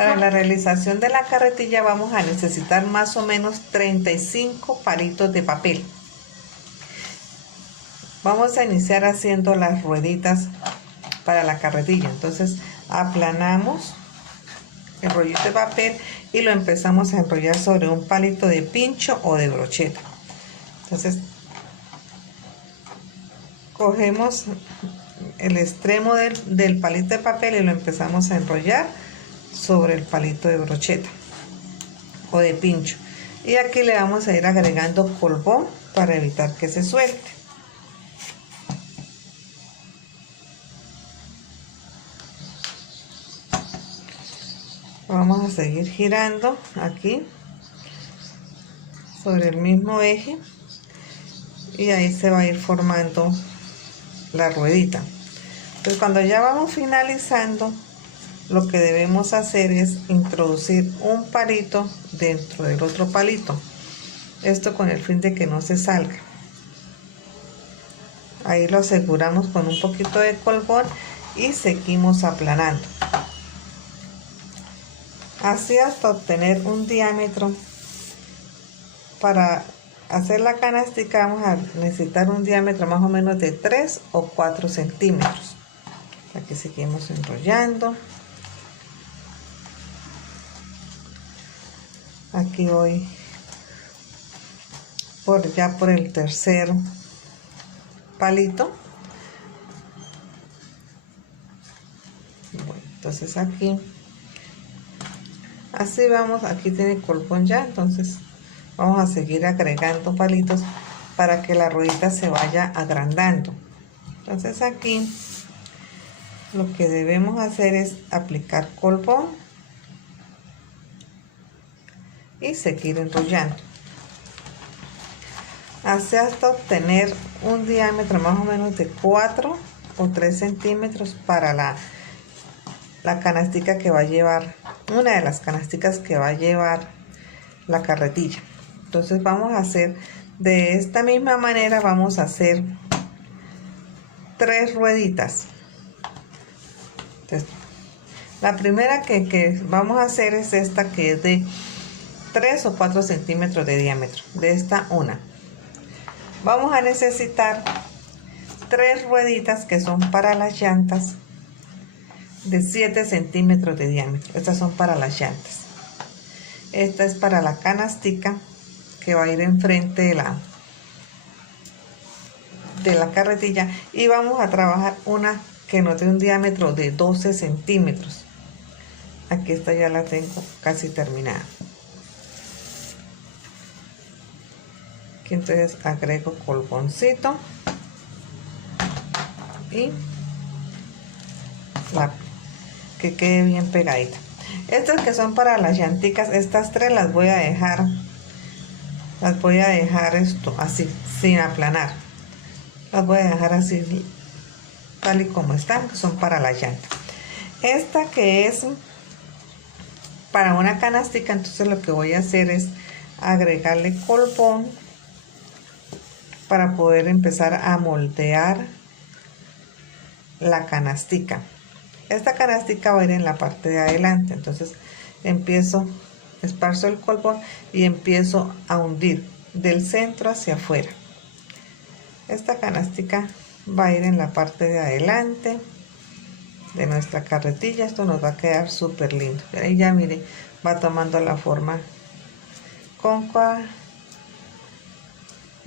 Para la realización de la carretilla vamos a necesitar más o menos 35 palitos de papel. Vamos a iniciar haciendo las rueditas para la carretilla. Entonces aplanamos el rollito de papel y lo empezamos a enrollar sobre un palito de pincho o de brocheta. Entonces cogemos el extremo del palito de papel y lo empezamos a enrollar sobre el palito de brocheta o de pincho, y aquí le vamos a ir agregando colbón para evitar que se suelte. Vamos a seguir girando aquí sobre el mismo eje y ahí se va a ir formando la ruedita. Entonces cuando ya vamos finalizando, lo que debemos hacer es introducir un palito dentro del otro palito, esto con el fin de que no se salga. Ahí lo aseguramos con un poquito de colbón y seguimos aplanando, así hasta obtener un diámetro. Para hacer la canastica vamos a necesitar un diámetro más o menos de 3 o 4 centímetros. Aquí seguimos enrollando. Aquí voy por el tercer palito. Bueno, entonces aquí así vamos. Aquí tiene colbón ya, entonces vamos a seguir agregando palitos para que la ruedita se vaya agrandando. Entonces aquí lo que debemos hacer es aplicar colbón y seguir enrollando así hasta obtener un diámetro más o menos de 4 o 3 centímetros para la canastica que va a llevar, una de las canasticas que va a llevar la carretilla. Entonces vamos a hacer de esta misma manera, vamos a hacer 3 rueditas. Entonces, la primera que vamos a hacer es esta, que es de 3 o 4 centímetros de diámetro. De esta una vamos a necesitar 3 rueditas que son para las llantas de 7 centímetros de diámetro. Estas son para las llantas. Esta es para la canastica que va a ir enfrente de la carretilla, y vamos a trabajar una que nos dé un diámetro de 12 centímetros. Aquí esta ya la tengo casi terminada. Aquí entonces agrego colboncito y que quede bien pegadita. Estas que son para las llanticas, estas 3 las voy a dejar esto así, sin aplanar. Las voy a dejar así tal y como están, que son para la llanta. Esta que es para una canastica, entonces lo que voy a hacer es agregarle colbón para poder empezar a moldear la canastica. Esta canastica va a ir en la parte de adelante, entonces esparzo el colbón y empiezo a hundir del centro hacia afuera. Esta canastica va a ir en la parte de adelante de nuestra carretilla. Esto nos va a quedar súper lindo. Ahí ya mire, va tomando la forma cóncava,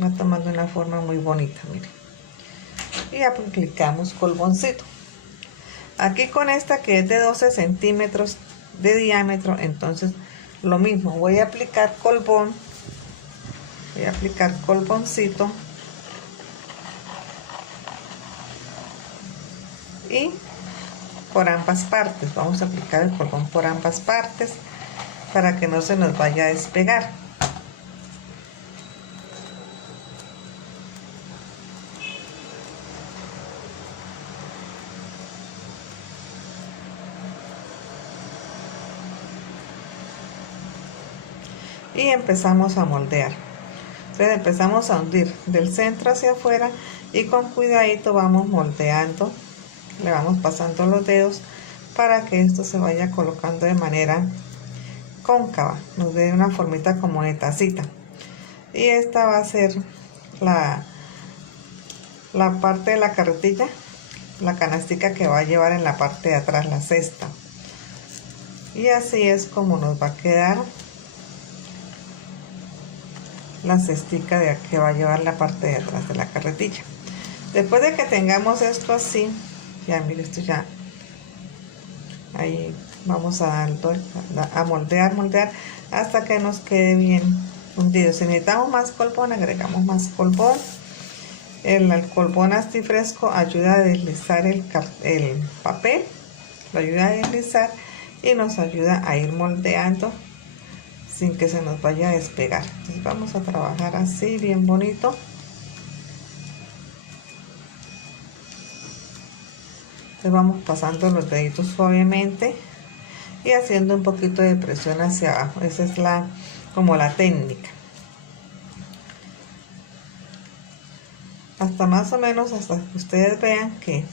va tomando una forma muy bonita, mire. Y aplicamos colboncito. Aquí con esta que es de 12 centímetros de diámetro, entonces lo mismo, voy a aplicar colbón, voy a aplicar colboncito y por ambas partes, vamos a aplicar el colbón por ambas partes para que no se nos vaya a despegar. Y empezamos a moldear. Entonces empezamos a hundir del centro hacia afuera y con cuidadito vamos moldeando, le vamos pasando los dedos para que esto se vaya colocando de manera cóncava, nos dé una formita como de tacita. Y esta va a ser la parte de la carretilla, la canastica que va a llevar en la parte de atrás, la cesta. Y así es como nos va a quedar la cestica que va a llevar la parte de atrás de la carretilla. Después de que tengamos esto así, ya mire, esto ya, ahí vamos a moldear hasta que nos quede bien hundido. Si necesitamos más colbón, agregamos más colbón. El colbón así fresco ayuda a deslizar el papel, lo ayuda a deslizar y nos ayuda a ir moldeando sin que se nos vaya a despegar. Entonces vamos a trabajar así bien bonito. Entonces vamos pasando los deditos suavemente y haciendo un poquito de presión hacia abajo. Esa es como la técnica. Hasta más o menos hasta que ustedes vean que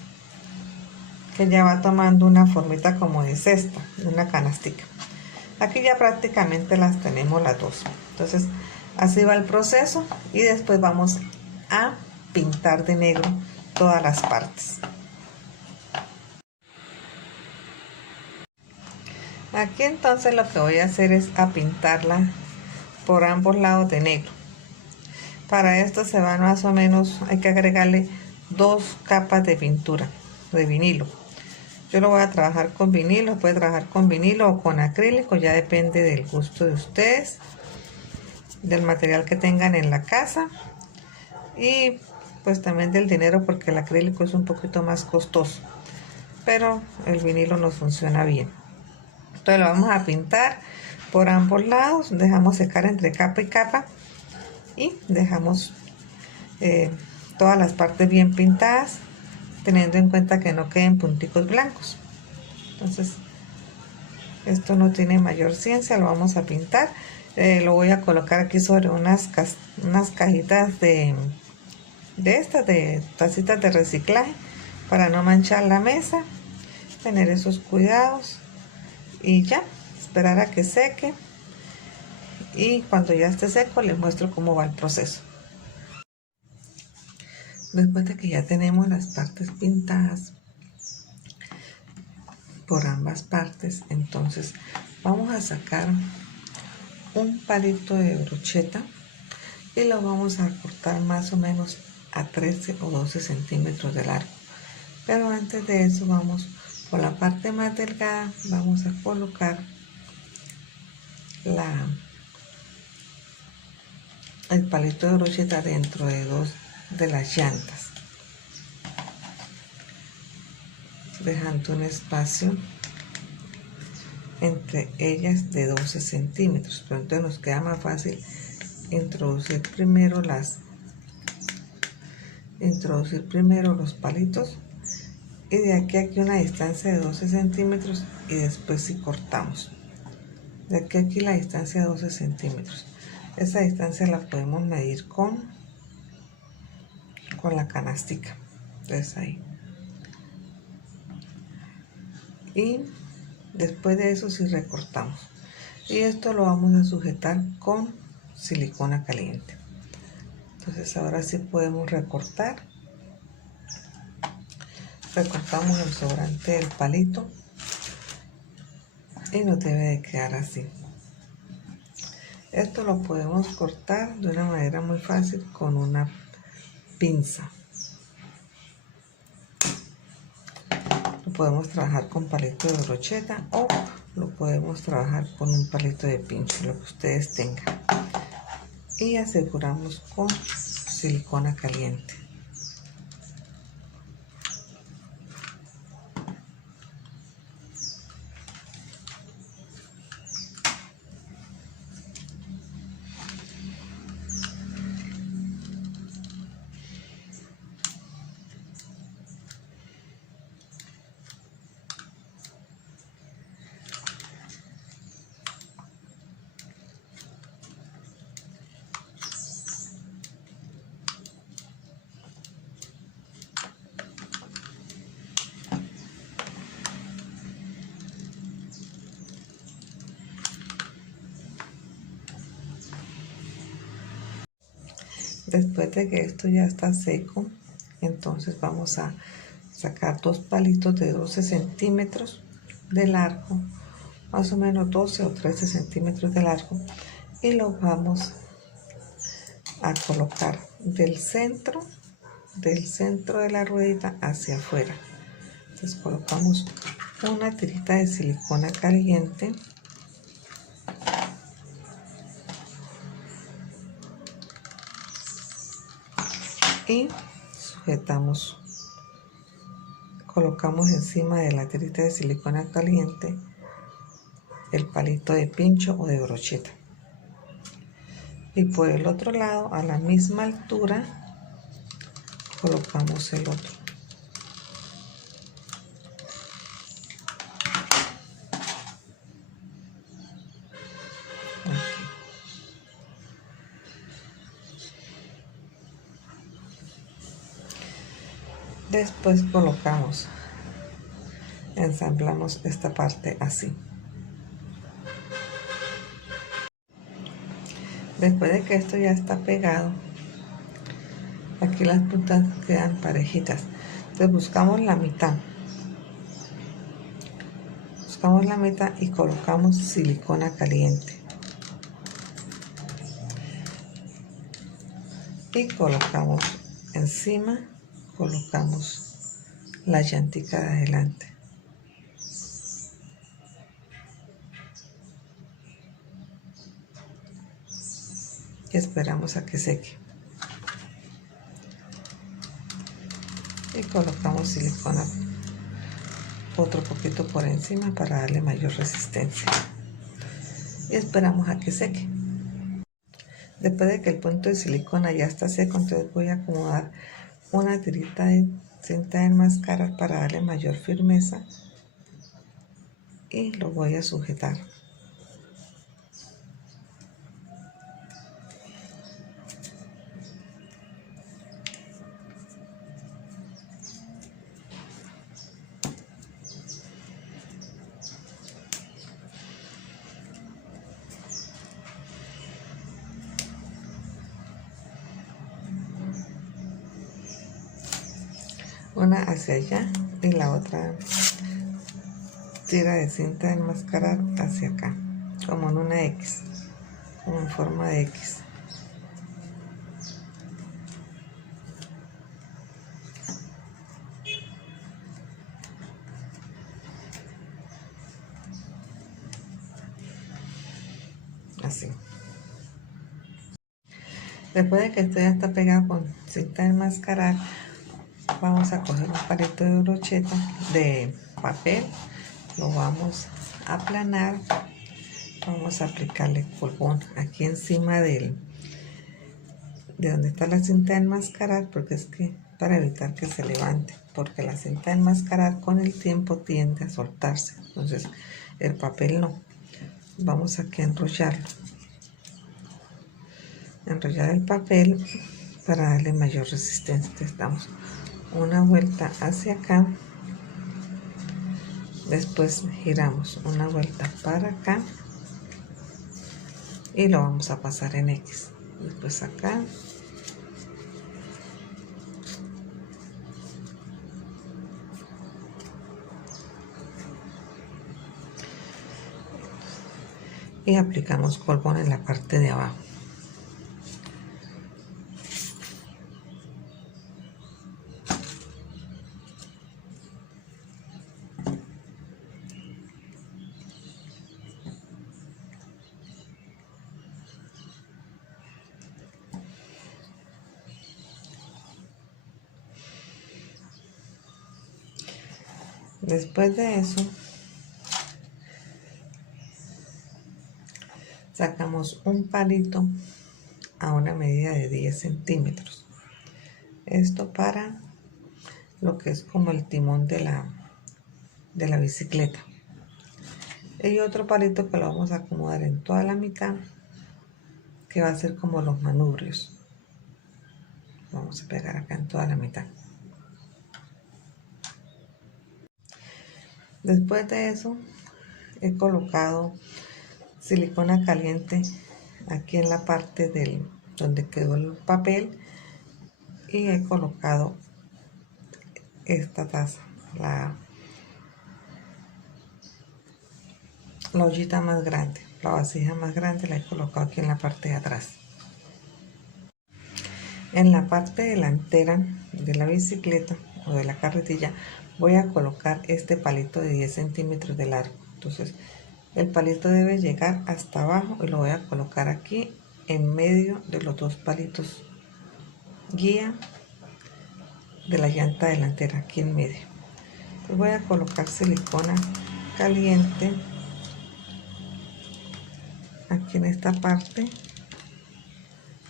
ya va tomando una formita como de cesta, de una canastica. Aquí ya prácticamente las tenemos las dos. Entonces así va el proceso y después vamos a pintar de negro todas las partes. Aquí entonces lo que voy a hacer es a pintarla por ambos lados de negro. Para esto se van más o menos, hay que agregarle 2 capas de pintura de vinilo. Yo lo voy a trabajar con vinilo, puede trabajar con vinilo o con acrílico, ya depende del gusto de ustedes, del material que tengan en la casa y pues también del dinero, porque el acrílico es un poquito más costoso, pero el vinilo nos funciona bien. Entonces lo vamos a pintar por ambos lados, dejamos secar entre capa y capa y dejamos todas las partes bien pintadas, teniendo en cuenta que no queden punticos blancos. Entonces esto no tiene mayor ciencia, lo vamos a pintar. Lo voy a colocar aquí sobre unas cajitas de tacitas de reciclaje para no manchar la mesa, tener esos cuidados y ya esperar a que seque, y cuando ya esté seco les muestro cómo va el proceso. Después de que ya tenemos las partes pintadas por ambas partes, entonces vamos a sacar un palito de brocheta y lo vamos a cortar más o menos a 13 o 12 centímetros de largo. Pero antes de eso vamos por la parte más delgada, vamos a colocar el palito de brocheta dentro de 2 de las llantas, dejando un espacio entre ellas de 12 centímetros. Pero entonces nos queda más fácil introducir primero los palitos, y de aquí a aquí una distancia de 12 centímetros, y después si cortamos de aquí a aquí la distancia de 12 centímetros. Esa distancia la podemos medir con la canastica. Entonces ahí, y después de eso sí recortamos, y esto lo vamos a sujetar con silicona caliente. Entonces ahora sí podemos recortamos el sobrante del palito y nos debe de quedar así. Esto lo podemos cortar de una manera muy fácil con una pinza. Lo podemos trabajar con palito de brocheta o lo podemos trabajar con un palito de pincho, lo que ustedes tengan. Y aseguramos con silicona caliente. Después de que esto ya está seco, entonces vamos a sacar dos palitos de 12 centímetros de largo, más o menos 12 o 13 centímetros de largo, y los vamos a colocar del centro de la ruedita hacia afuera. Entonces colocamos una tirita de silicona caliente y sujetamos, colocamos encima de la tirita de silicona caliente el palito de pincho o de brocheta, y por el otro lado, a la misma altura, colocamos el otro. Aquí. Después colocamos, ensamblamos esta parte así. Después de que esto ya está pegado, aquí las puntas quedan parejitas. Entonces buscamos la mitad y colocamos silicona caliente y colocamos encima, colocamos la llantica de adelante. Y esperamos a que seque. Y colocamos silicona otro poquito por encima para darle mayor resistencia. Y esperamos a que seque. Después de que el punto de silicona ya está seco, entonces voy a acomodar una tirita de cinta de enmascarar para darle mayor firmeza. Y lo voy a sujetar. Una hacia allá y la otra tira de cinta de enmascarar hacia acá, como en una X, como en forma de X. Así. Después de que esto ya está pegado con cinta de enmascarar, vamos a coger un palito de brocheta de papel, lo vamos a aplanar, vamos a aplicarle polvón aquí encima de donde está la cinta de enmascarar, porque es que para evitar que se levante, porque la cinta de enmascarar con el tiempo tiende a soltarse, entonces el papel no. Vamos aquí a enrollar el papel para darle mayor resistencia. Entonces damos una vuelta hacia acá, después giramos una vuelta para acá y lo vamos a pasar en X, después acá y aplicamos polvón en la parte de abajo. Después de eso, sacamos un palito a una medida de 10 centímetros. Esto para lo que es como el timón de la bicicleta. Y otro palito que lo vamos a acomodar en toda la mitad, que va a ser como los manubrios. Vamos a pegar acá en toda la mitad. Después de eso, he colocado silicona caliente aquí en la parte donde quedó el papel y he colocado esta taza, la ollita más grande, la vasija más grande la he colocado aquí en la parte de atrás. En la parte delantera de la bicicleta o de la carretilla voy a colocar este palito de 10 centímetros de largo. Entonces el palito debe llegar hasta abajo y lo voy a colocar aquí en medio de los dos palitos guía de la llanta delantera, aquí en medio. Entonces voy a colocar silicona caliente aquí en esta parte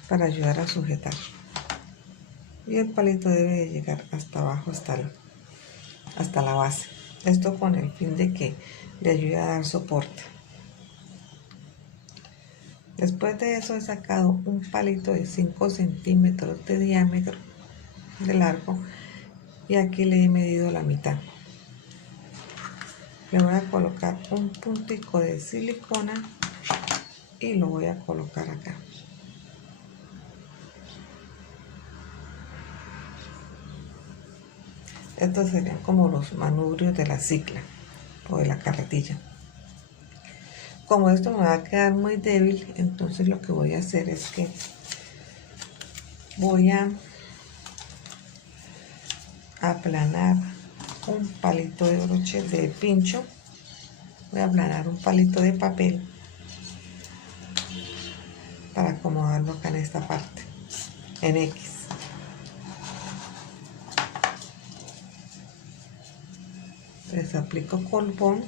para ayudar a sujetar, y el palito debe llegar hasta abajo, hasta la base. Esto con el fin de que le ayude a dar soporte. Después de eso he sacado un palito de 5 centímetros de diámetro de largo y aquí le he medido la mitad. Le voy a colocar un puntico de silicona y lo voy a colocar acá. Estos serían como los manubrios de la cicla o de la carretilla. Como esto me va a quedar muy débil, entonces lo que voy a hacer es que voy a aplanar un palito de broche de pincho. Voy a aplanar un palito de papel para acomodarlo acá en esta parte, en X. Les aplico colbón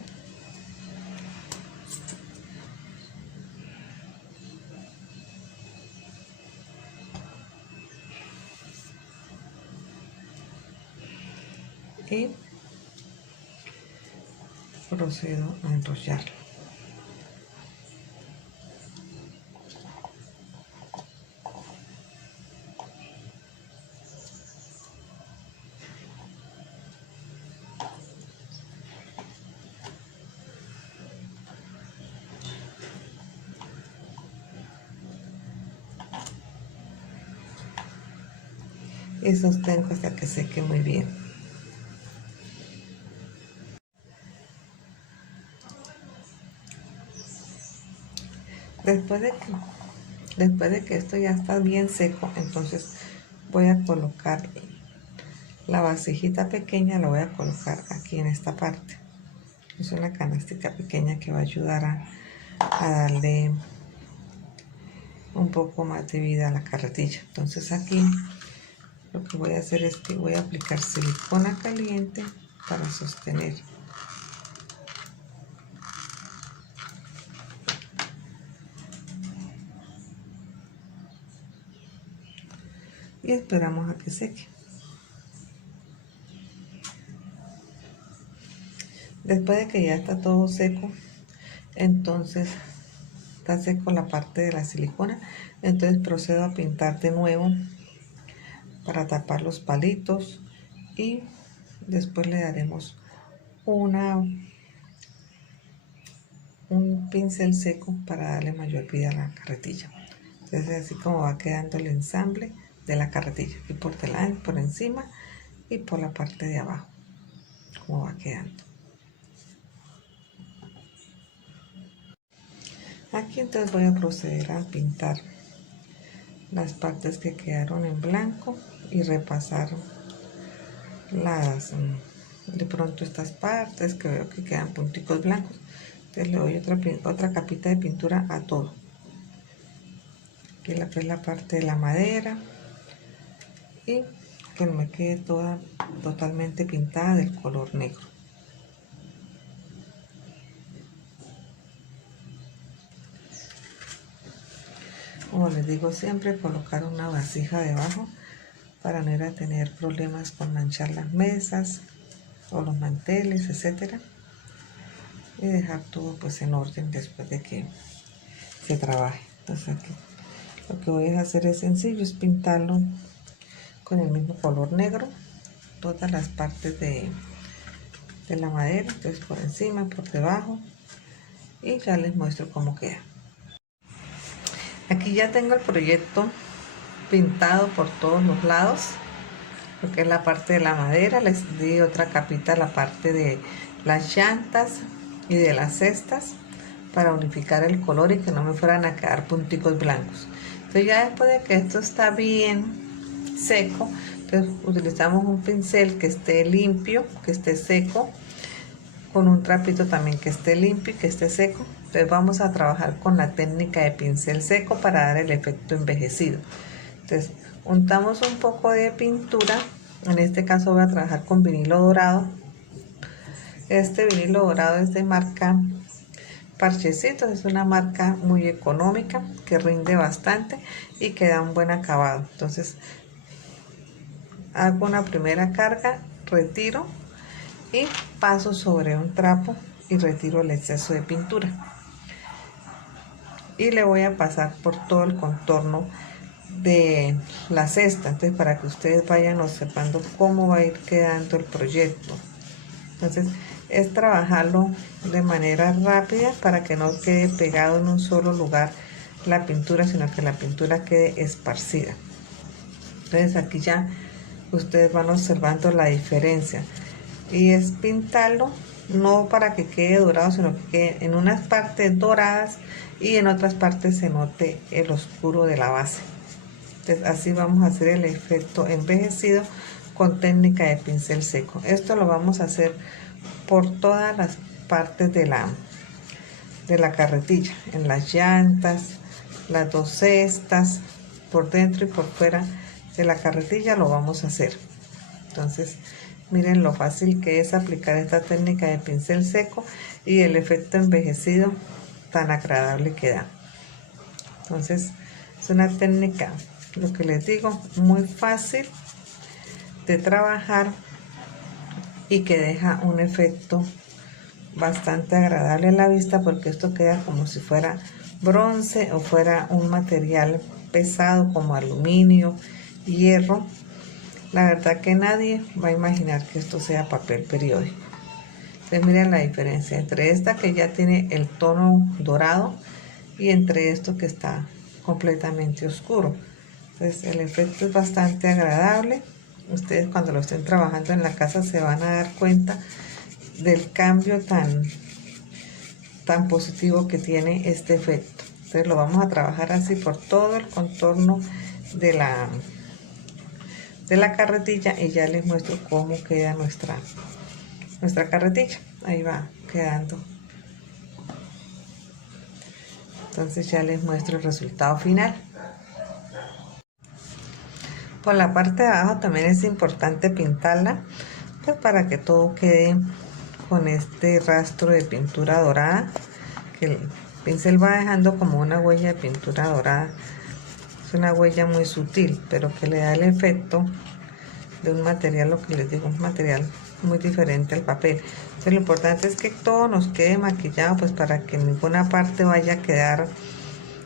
y procedo a enrollarlo. Y sostengo hasta que seque muy bien. Después de que esto ya está bien seco, entonces voy a colocar la vasijita pequeña, la voy a colocar aquí en esta parte. Es una canastica pequeña que va a ayudar a darle un poco más de vida a la carretilla. Entonces aquí lo que voy a hacer es que voy a aplicar silicona caliente para sostener. Y esperamos a que seque. Después de que ya está todo seco, entonces está seco la parte de la silicona, entonces procedo a pintar de nuevo para tapar los palitos y después le daremos un pincel seco para darle mayor vida a la carretilla. Entonces así como va quedando el ensamble de la carretilla, y por delante, por encima y por la parte de abajo, como va quedando. Aquí entonces voy a proceder a pintar las partes que quedaron en blanco y repasar de pronto estas partes que veo que quedan punticos blancos. Entonces le doy otra capita de pintura a todo. Aquí es la parte de la madera y que no me quede toda totalmente pintada del color negro. Como les digo siempre, colocar una vasija debajo para no ir a tener problemas con manchar las mesas o los manteles, etcétera, y dejar todo pues en orden después de que se trabaje. Entonces aquí lo que voy a hacer es sencillo, es pintarlo con el mismo color negro todas las partes de la madera, entonces por encima, por debajo, y ya les muestro cómo queda. Aquí ya tengo el proyecto pintado por todos los lados, lo que es la parte de la madera. Les di otra capita a la parte de las llantas y de las cestas para unificar el color y que no me fueran a quedar punticos blancos. Entonces ya después de que esto está bien seco, entonces utilizamos un pincel que esté limpio, que esté seco, con un trapito también que esté limpio y que esté seco. Entonces vamos a trabajar con la técnica de pincel seco para dar el efecto envejecido. Entonces untamos un poco de pintura. En este caso voy a trabajar con vinilo dorado. Este vinilo dorado es de marca Parchecitos, es una marca muy económica que rinde bastante y que da un buen acabado. Entonces hago una primera carga, retiro y paso sobre un trapo y retiro el exceso de pintura, y le voy a pasar por todo el contorno de la cesta. Entonces, para que ustedes vayan observando cómo va a ir quedando el proyecto. Entonces es trabajarlo de manera rápida para que no quede pegado en un solo lugar la pintura, sino que la pintura quede esparcida. Entonces aquí ya ustedes van observando la diferencia, y es pintarlo no para que quede dorado, sino que quede en unas partes doradas y en otras partes se note el oscuro de la base. Entonces así vamos a hacer el efecto envejecido con técnica de pincel seco. Esto lo vamos a hacer por todas las partes de la carretilla, en las llantas, las dos cestas, por dentro y por fuera de la carretilla lo vamos a hacer. Entonces miren lo fácil que es aplicar esta técnica de pincel seco y el efecto envejecido tan agradable que da. Entonces es una técnica, lo que les digo, muy fácil de trabajar y que deja un efecto bastante agradable a la vista, porque esto queda como si fuera bronce o fuera un material pesado como aluminio, hierro. La verdad que nadie va a imaginar que esto sea papel periódico. Entonces miren la diferencia entre esta que ya tiene el tono dorado y entre esto que está completamente oscuro. Entonces el efecto es bastante agradable. Ustedes cuando lo estén trabajando en la casa se van a dar cuenta del cambio tan positivo que tiene este efecto. Entonces lo vamos a trabajar así por todo el contorno de la carretilla, y ya les muestro cómo queda nuestra carretilla. Ahí va quedando. Entonces ya les muestro el resultado final. Por la parte de abajo también es importante pintarla, pues para que todo quede con este rastro de pintura dorada, que el pincel va dejando como una huella de pintura dorada. Es una huella muy sutil, pero que le da el efecto de un material, lo que les digo, un material muy diferente al papel. Entonces lo importante es que todo nos quede maquillado, pues para que en ninguna parte vaya a quedar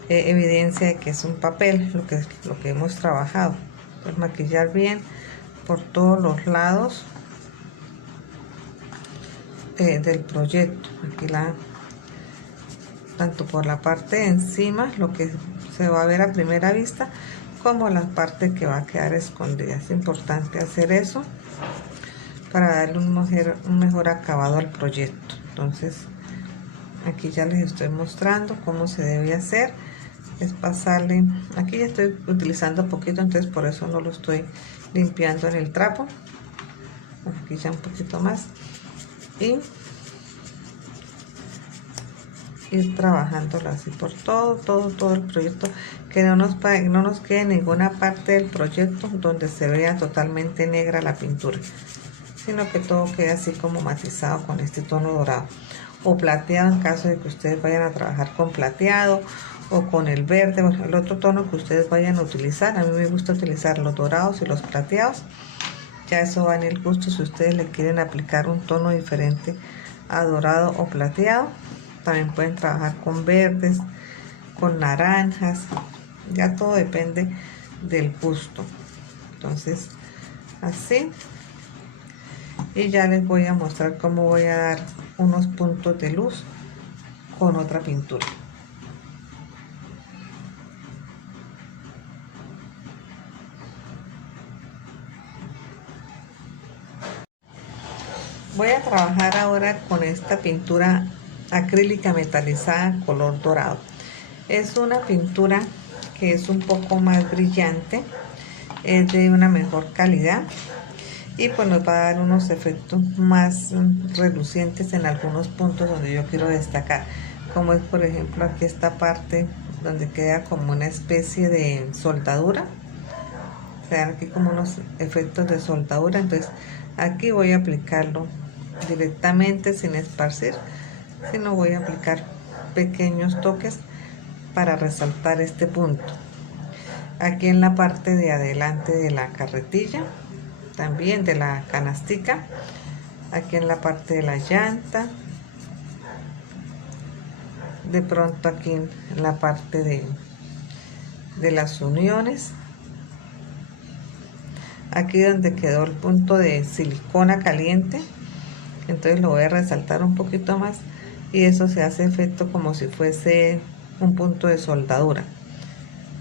evidencia de que es un papel, lo que hemos trabajado. Pues maquillar bien por todos los lados del proyecto. Aquí tanto por la parte de encima, lo que se va a ver a primera vista, como la parte que va a quedar escondida. Es importante hacer eso para darle un mejor acabado al proyecto. Entonces aquí ya les estoy mostrando cómo se debe hacer. Es pasarle, aquí ya estoy utilizando poquito, entonces por eso no lo estoy limpiando en el trapo. Aquí ya un poquito más, y ir trabajándolo así por todo el proyecto, que no nos quede ninguna parte del proyecto donde se vea totalmente negra la pintura, sino que todo quede así como matizado con este tono dorado o plateado, en caso de que ustedes vayan a trabajar con plateado o con el verde, o el otro tono que ustedes vayan a utilizar. A mí me gusta utilizar los dorados y los plateados. Ya eso va en el gusto, si ustedes le quieren aplicar un tono diferente a dorado o plateado. También pueden trabajar con verdes, con naranjas, ya todo depende del gusto. Entonces así, y ya les voy a mostrar cómo voy a dar unos puntos de luz con otra pintura. Voy a trabajar ahora con esta pintura acrílica metalizada color dorado. Es una pintura que es un poco más brillante, es de una mejor calidad y pues nos va a dar unos efectos más relucientes en algunos puntos donde yo quiero destacar, como es por ejemplo aquí esta parte donde queda como una especie de soldadura. Se dan aquí como unos efectos de soldadura, entonces aquí voy a aplicarlo directamente sin esparcir, sino voy a aplicar pequeños toques para resaltar este punto. Aquí en la parte de adelante de la carretilla, también de la canastica, aquí en la parte de la llanta, de pronto aquí en la parte de las uniones, aquí donde quedó el punto de silicona caliente, entonces lo voy a resaltar un poquito más y eso se hace efecto como si fuese un punto de soldadura.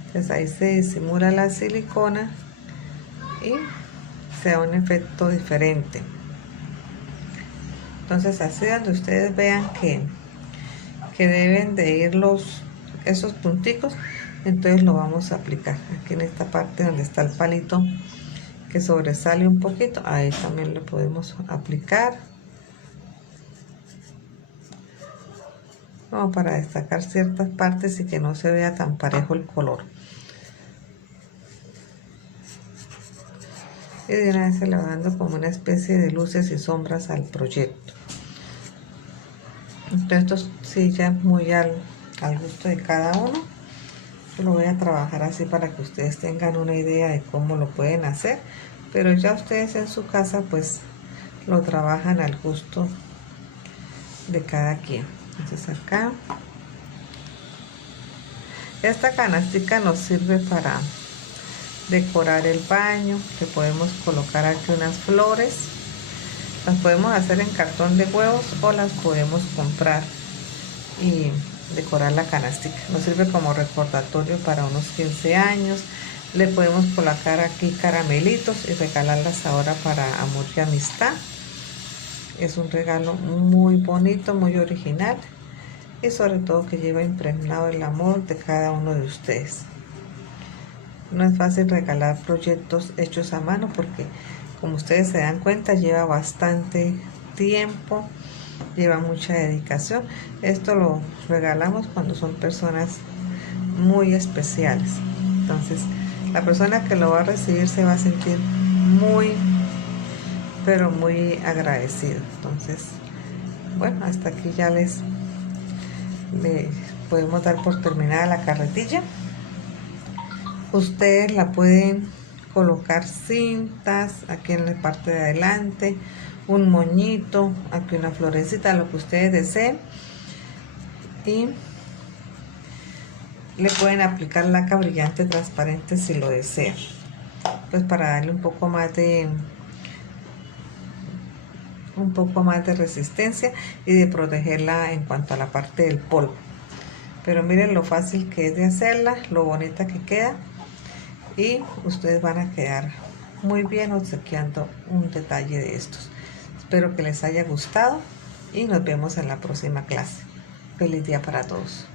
Entonces ahí se disimula la silicona y se da un efecto diferente. Entonces así donde ustedes vean que deben de ir esos punticos, entonces lo vamos a aplicar aquí en esta parte donde está el palito que sobresale un poquito, ahí también lo podemos aplicar como para destacar ciertas partes y que no se vea tan parejo el color. Y de una vez se le va dando como una especie de luces y sombras al proyecto. Entonces esto sí ya muy al gusto de cada uno. Yo lo voy a trabajar así para que ustedes tengan una idea de cómo lo pueden hacer, pero ya ustedes en su casa pues lo trabajan al gusto de cada quien. Entonces acá esta canastica nos sirve para decorar el baño, que podemos colocar aquí unas flores, las podemos hacer en cartón de huevos o las podemos comprar y decorar la canastica. Nos sirve como recordatorio para unos 15 años. Le podemos colocar aquí caramelitos y regalarlas ahora para amor y amistad. Es un regalo muy bonito, muy original y sobre todo que lleva impregnado el amor de cada uno de ustedes. No es fácil regalar proyectos hechos a mano porque, como ustedes se dan cuenta, lleva bastante tiempo, lleva mucha dedicación. Esto lo regalamos cuando son personas muy especiales. Entonces, la persona que lo va a recibir se va a sentir muy, pero muy agradecido. Entonces, bueno, hasta aquí ya le podemos dar por terminada la carretilla. Ustedes la pueden colocar cintas aquí en la parte de adelante, un moñito, aquí una florecita, lo que ustedes deseen, y le pueden aplicar laca brillante transparente si lo desean, pues para darle un poco más de resistencia y de protegerla en cuanto a la parte del polvo. Pero miren lo fácil que es de hacerla, lo bonita que queda, y ustedes van a quedar muy bien obsequiando un detalle de estos. Espero que les haya gustado y nos vemos en la próxima clase. Feliz día para todos.